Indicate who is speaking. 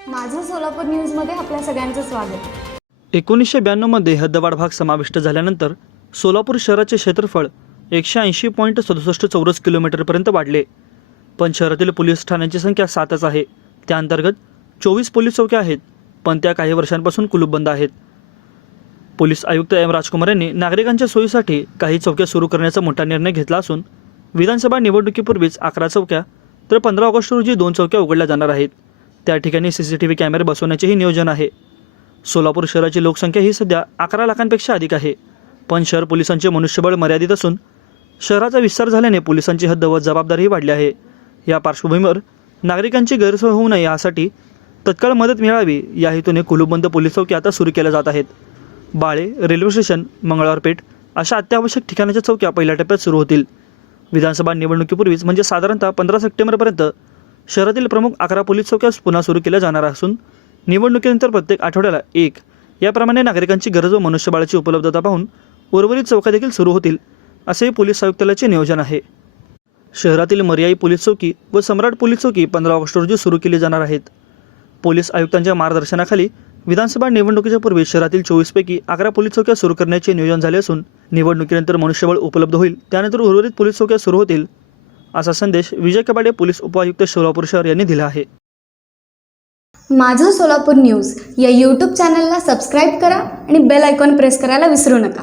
Speaker 1: सोलापूर न्यूजमध्ये आपल्या सगळ्यांचं स्वागत.
Speaker 2: एकोणीसशे ब्याण्णवमध्ये हद्दवाढ भाग समाविष्ट झाल्यानंतर सोलापूर शहराचे क्षेत्रफळ एकशे ऐंशी पॉईंट सदुसष्ट चौरस किलोमीटरपर्यंत वाढले. पण शहरातील पोलीस ठाण्यांची संख्या सातच आहे. त्या अंतर्गत चोवीस पोलीस चौक्या आहेत पण त्या काही वर्षांपासून कुलूपबंद आहेत. पोलीस आयुक्त एम राजकुमार यांनी नागरिकांच्या सोयीसाठी काही चौक्या सुरू करण्याचा मोठा निर्णय घेतला असून विधानसभा निवडणुकीपूर्वीच अकरा चौक्या तर पंधरा ऑगस्ट रोजी दोन चौक्या उघडल्या जाणार आहेत. त्या ठिकाणी सी सी टी व्ही कॅमेरे बसवण्याचेही नियोजन आहे. सोलापूर शहराची लोकसंख्या ही सध्या अकरा लाखांपेक्षा अधिक आहे. पण शहर पोलिसांचे मनुष्यबळ मर्यादित असून शहराचा विस्तार झाल्याने पोलिसांची हद्द व जबाबदारीही वाढली आहे. या पार्श्वभूमीवर नागरिकांची गैरसोय होऊ नये यासाठी तत्काळ मदत मिळावी या हेतूने कुलूबंद पोलीस चौकी आता सुरू केल्या जात आहेत. बाळे रेल्वे स्टेशन मंगळवारपेठ अशा अत्यावश्यक ठिकाणाच्या चौक्या पहिल्या टप्प्यात सुरू होतील. विधानसभा निवडणुकीपूर्वीच म्हणजे साधारणतः पंधरा सप्टेंबरपर्यंत शहरातील प्रमुख अकरा पोलीस चौक्या पुन्हा सुरू केल्या जाणार असून निवडणुकीनंतर प्रत्येक आठवड्याला एक. याप्रमाणे नागरिकांची गरज व मनुष्यबळाची उपलब्धता पाहून उर्वरित चौक्या देखील सुरू होतील असेही पोलीस आयुक्तालयाचे नियोजन आहे. शहरातील मर्याई पोलीस चौकी व सम्राट पोलीस चौकी पंधरा ऑगस्ट रोजी सुरू केली जाणार आहेत. पोलीस आयुक्तांच्या मार्गदर्शनाखाली विधानसभा निवडणुकीच्या पूर्वी शहरातील चोवीसपैकी अकरा पोलीस चौक्या सुरू करण्याचे नियोजन झाले असून निवडणुकीनंतर मनुष्यबळ उपलब्ध होईल त्यानंतर उर्वरित पोलीस चौक्या सुरू होतील असा संदेश विजय कबाडे पोलीस उपायुक्त सोलापूर शहर यांनी दिला आहे.
Speaker 1: माझं सोलापूर न्यूज या यूट्यूब चॅनलला सबस्क्राईब करा आणि बेल आयकॉन प्रेस करायला विसरू नका.